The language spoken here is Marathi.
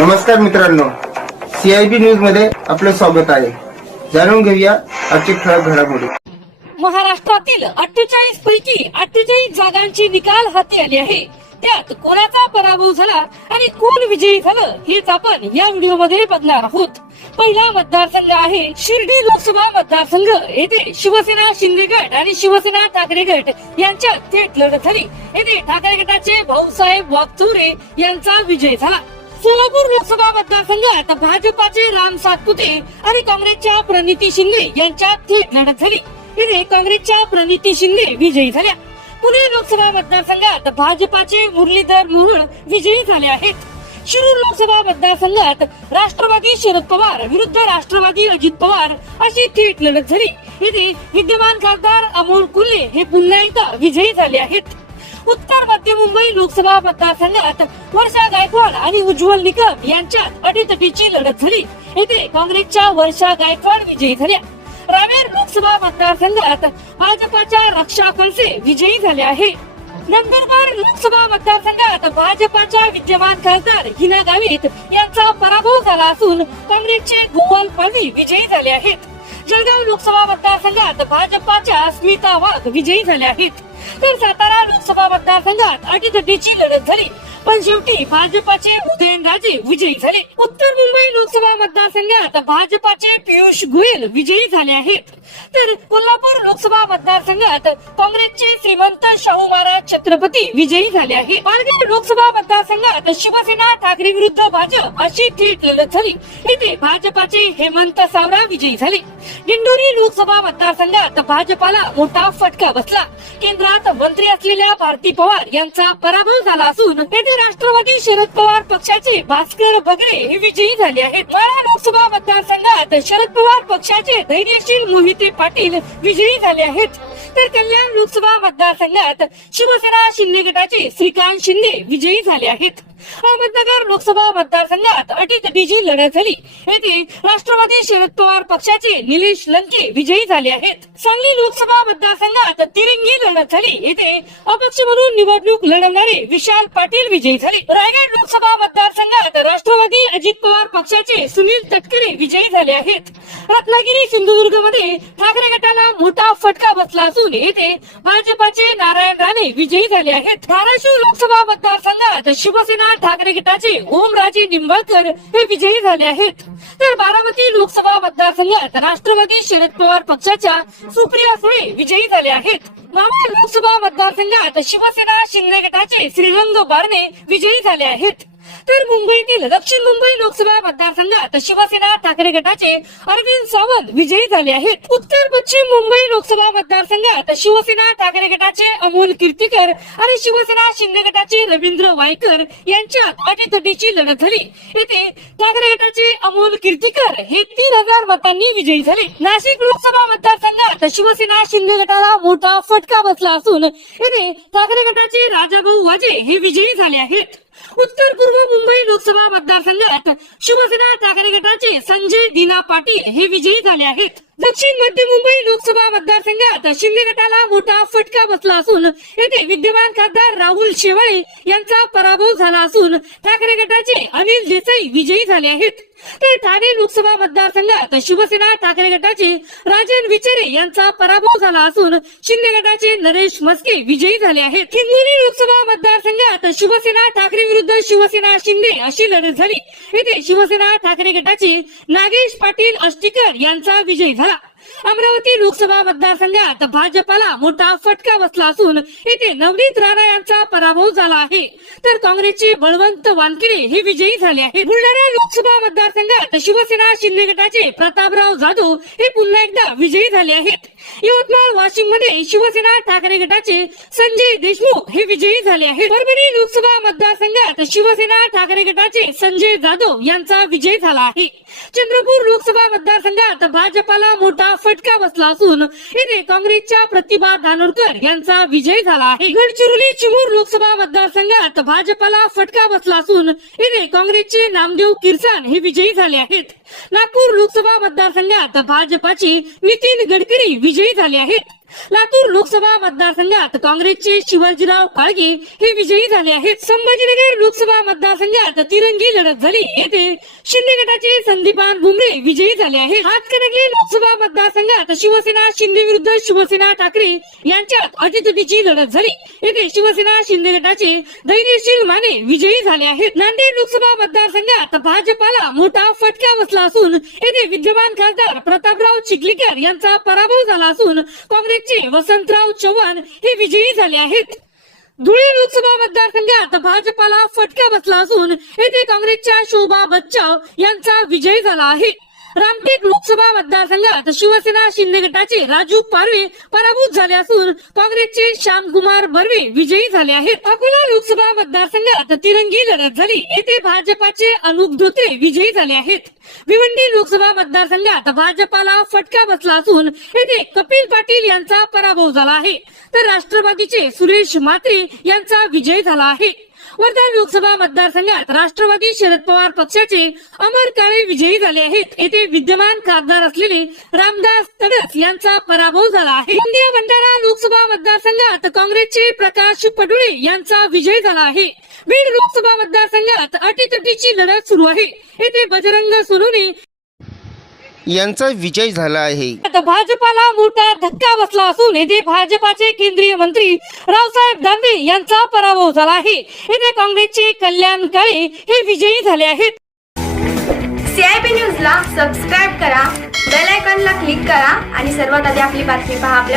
नमस्कार मित्रांनो सीआयबी न्यूज मध्ये आपलं स्वागत आहे जाणून घेऊया आजची ठळक घडामोडी महाराष्ट्रातील अठ्ठेचाळीस पैकी अठ्ठेचाळीस जागांची निकाल हाती आली आहे त्यात कोणाचा पराभव झाला आणि कोण विजयी झालं हेच आपण या व्हिडिओ मध्ये बघणार आहोत पहिला मतदारसंघ आहे शिर्डी लोकसभा मतदारसंघ येथे शिवसेना शिंदे गट आणि शिवसेना ठाकरे गट यांच्यात थेट लढत झाली येथे ठाकरे गटाचे भाऊसाहेब वागचुरे यांचा विजय झाला सोलापूर लोकसभा मतदारसंघात भाजपाचे राम सातपुते आणि काँग्रेसच्या प्रणिती शिंदे यांच्यात थेट लढत झाली तिथे काँग्रेसच्या प्रणिती शिंदे विजयी झाल्या पुणे लोकसभा मतदारसंघात भाजपाचे मुरलीधर मोहोळ विजयी झाले आहेत शिरूर लोकसभा मतदारसंघात राष्ट्रवादी शरद पवार विरुद्ध राष्ट्रवादी अजित पवार अशी थेट लढत झाली येथे विद्यमान खासदार अमोल कुल्ले हे पुन्हा एकदा विजयी झाले आहेत उत्तर मध्य मुंबई लोकसभा मतदारसंघात वर्षा गायकवाड आणि उज्ज्वल निकम यांच्यात अटीतटीची लढत झाली इथे काँग्रेसच्या वर्षा गायकवाड विजयी झाल्या रावेर लोकसभा मतदारसंघात भाजपाच्या रक्षा कलसे विजयी झाले आहे नंदुरबार लोकसभा मतदारसंघात भाजपाच्या विद्यमान खासदार हिना गावित यांचा पराभव झाला असून काँग्रेसचे गोपाल विजयी झाले आहेत जळगाव लोकसभा मतदारसंघात भाजपाच्या स्मिता वाघ विजयी झाल्या आहेत तर सातारा लोकसभा मतदारसंघात अटीतटीची लढत झाली पण शेवटी भाजपाचे उदय संघाची विजयी झाले उत्तर मुंबई लोकसभा मतदारसंघात भाजपाचे पियुष गोयल विजयी झाले आहेत तर कोल्हापूर लोकसभा मतदारसंघात काँग्रेसचे श्रीमंत शाहू महाराज छत्रपती विजयी झाले आहे पालघर लोकसभा मतदारसंघात शिवसेना ठाकरे विरुद्ध भाजप अशी थेट लढत झाली इथे भाजपाचे हेमंत सावरा विजयी झाले दिंडोरी लोकसभा मतदारसंघात भाजपाला मोठा फटका बसला केंद्रात मंत्री असलेल्या भारती पवार यांचा पराभव झाला असून तेथे राष्ट्रवादी शरद पवार पक्षाचे पक्षाचे भास्कर बगरे हे विजयी झाले आहेत माळा लोकसभा मतदारसंघात शरद पवार पक्षाचे धैर्यशील मोहिते पाटील विजयी झाले आहेत तर कल्याण लोकसभा मतदारसंघात शिवसेना शिंदे गटाचे श्रीकांत शिंदे विजयी झाले आहेत अहमदनगर लोकसभा मतदारसंघात अटीतटीची लढत झाली येथे राष्ट्रवादी शरद पवार पक्षाचे निलेश लंके विजयी झाले आहेत सांगली लोकसभा मतदारसंघात तिरंगी लढत झाली येथे अपक्ष म्हणून निवडणूक लढवणारे विशाल पाटील विजयी झाले रायगड लोकसभा मतदारसंघात राष्ट्रवादी अजित पवार पक्षाचे सुनील तटकरे विजयी झाले आहेत रत्नागिरी सिंधुदुर्ग मध्ये ठाकरे गटाला मोठा फटका बसला असून येथे भाजपाचे नारायण राणे विजयी झाले आहेत धाराशिव लोकसभा मतदारसंघात शिवसेना ठाकरे गटाचे ओमराजे निंबाळकर हे विजयी झाले आहेत तर बारामती लोकसभा मतदारसंघात राष्ट्रवादी शरद पवार पक्षाच्या सुप्रिया सुळे विजयी झाले आहेत मामा लोकसभा मतदारसंघात शिवसेना शिंदे गटाचे श्रीरंग बारणे विजयी झाले आहेत उत्तर मुंबईतील दक्षिण मुंबई लोकसभा मतदारसंघात शिवसेना ठाकरे गटाचे अरविंद सावंत विजयी झाले आहेत उत्तर पश्चिम मुंबई लोकसभा मतदारसंघात शिवसेना ठाकरे गटाचे अमोल कीर्तीकर आणि शिवसेना शिंदे गटाचे रवींद्र वायकर यांच्यात अटीतटीची लढत झाली येथे ठाकरे गटाचे अमोल कीर्तीकर हे तीन हजार मतांनी विजयी झाले नाशिक लोकसभा मतदारसंघात शिवसेना शिंदे गटाला मोठा फटका बसला असून येथे ठाकरे गटाचे राजाभाऊ वाजे हे विजयी झाले आहेत उत्तर पूर्व मुंबई लोकसभा मतदारसंघात शिवसेना ठाकरे गटाचे संजय दिना पाटील हे विजयी झाले आहेत दक्षिण मध्य मुंबई लोकसभा मतदारसंघात शिंदे गटाला मोठा फटका बसला असून येथे विद्यमान खासदार राहुल शेवाळे यांचा पराभव झाला असून ठाकरे गटाचे अनिल देसाई विजयी झाले आहेत तर ठाणे लोकसभा मतदारसंघात शिवसेना ठाकरे गटाचे राजन विचारे यांचा पराभव झाला असून शिंदे गटाचे नरेश मस्के विजयी झाले आहेत हिंगोली लोकसभा मतदारसंघात शिवसेना ठाकरे विरुद्ध शिवसेना शिंदे अशी लढत झाली येथे शिवसेना ठाकरे गटाचे नागेश पाटील अष्टीकर यांचा विजय झाला अमरावती लोकसभा मतदारसंघात भाजपाला मोठा फटका बसला असून येथे नवनीत राणा यांचा पराभव झाला आहे तर काँग्रेसची बळवंत वानकिरे ही विजयी झाले आहे बुलढाणा लोकसभा मतदारसंघात शिवसेना शिंदे गटाचे प्रतापराव जाधव हे पुन्हा एकदा विजयी झाले आहेत यवतमाळ वाशिम मध्ये शिवसेना ठाकरे गटाचे संजय देशमुख हे विजयी झाले आहेत परभणी लोकसभा मतदारसंघात शिवसेना ठाकरे गटाचे संजय जाधव यांचा विजय झाला आहे चंद्रपूर लोकसभा मतदारसंघात भाजपाला मोठा फटका बसला असून येथे काँग्रेसच्या प्रतिभा धानोरकर यांचा विजय झाला आहे गडचिरोली चिमूर लोकसभा मतदारसंघात भाजपाला फटका बसला असून येथे काँग्रेसचे नामदेव किरसान हे विजयी झाले आहेत नागपूर लोकसभा मतदारसंघात भाजपाचे नितीन गडकरी विजयी झाले आहेत लातूर लोकसभा मतदारसंघात काँग्रेसचे शिवाजीराव काळगे हे विजयी झाले आहेत संभाजीनगर लोकसभा मतदारसंघात तिरंगी लढत झाली येथे शिंदे गटाचे संदीपान बुमरे विजयी झाले आहेत हातकणंगले लोकसभा मतदारसंघात शिवसेना शिंदे विरुद्ध शिवसेना ठाकरे यांच्यात अटीतटीची लढत झाली येथे शिवसेना शिंदे गटाचे धैर्यशील माने विजयी झाले आहेत नांदेड लोकसभा मतदारसंघात भाजपाला मोठा फटका बसला असून येथे विद्यमान खासदार प्रतापराव चिखलीकर यांचा पराभव झाला असून काँग्रेस वसंतराव चव्हाण हे विजयी झाले आहेत धुळे लोकसभा मतदारसंघात भाजपाला फटका बसला असून येथे काँग्रेसच्या शोभा बच्चाव यांचा विजय झाला आहे रामटेक लोकसभा मतदारसंघात शिवसेना शिंदे गटाचे राजू पारवे पराभूत झाले असून काँग्रेसचे श्यामकुमार बर्वे विजयी झाले आहेत अकोला लोकसभा मतदारसंघात तिरंगी लढत झाली येथे भाजपाचे अनुप धोत्रे विजयी झाले आहेत भिवंडी लोकसभा मतदारसंघात भाजपाला फटका बसला असून येथे कपिल पाटील यांचा पराभव झाला आहे तर राष्ट्रवादीचे सुरेश मात्रे यांचा विजय झाला आहे वर्धा लोकसभा मतदारसंघात राष्ट्रवादी शरद पवार पक्षाचे अमर काळे विजयी झाले आहेत येथे विद्यमान खासदार असलेले रामदास तडस यांचा पराभव झाला आहे गोंदिया भंडारा लोकसभा मतदारसंघात काँग्रेसचे प्रकाश पडुळे यांचा विजय झाला आहे बीड लोकसभा मतदारसंघात अटीतटीची लढत सुरू आहे येथे बजरंग सोनोने यांचा विजय झाला आहे भाजपाला मोठा धक्का बसला असून येथे भाजपाचे केंद्रीय मंत्री रावसाहेब दानवे यांचा पराभव झाला आहे येथे काँग्रेसचे कल्याण काळे हे विजयी झाले आहेत सीआयबी ला सबस्क्राईब करा बेल ला क्लिक करा आणि सर्वात आधी आपली बातमी पहा आपल्या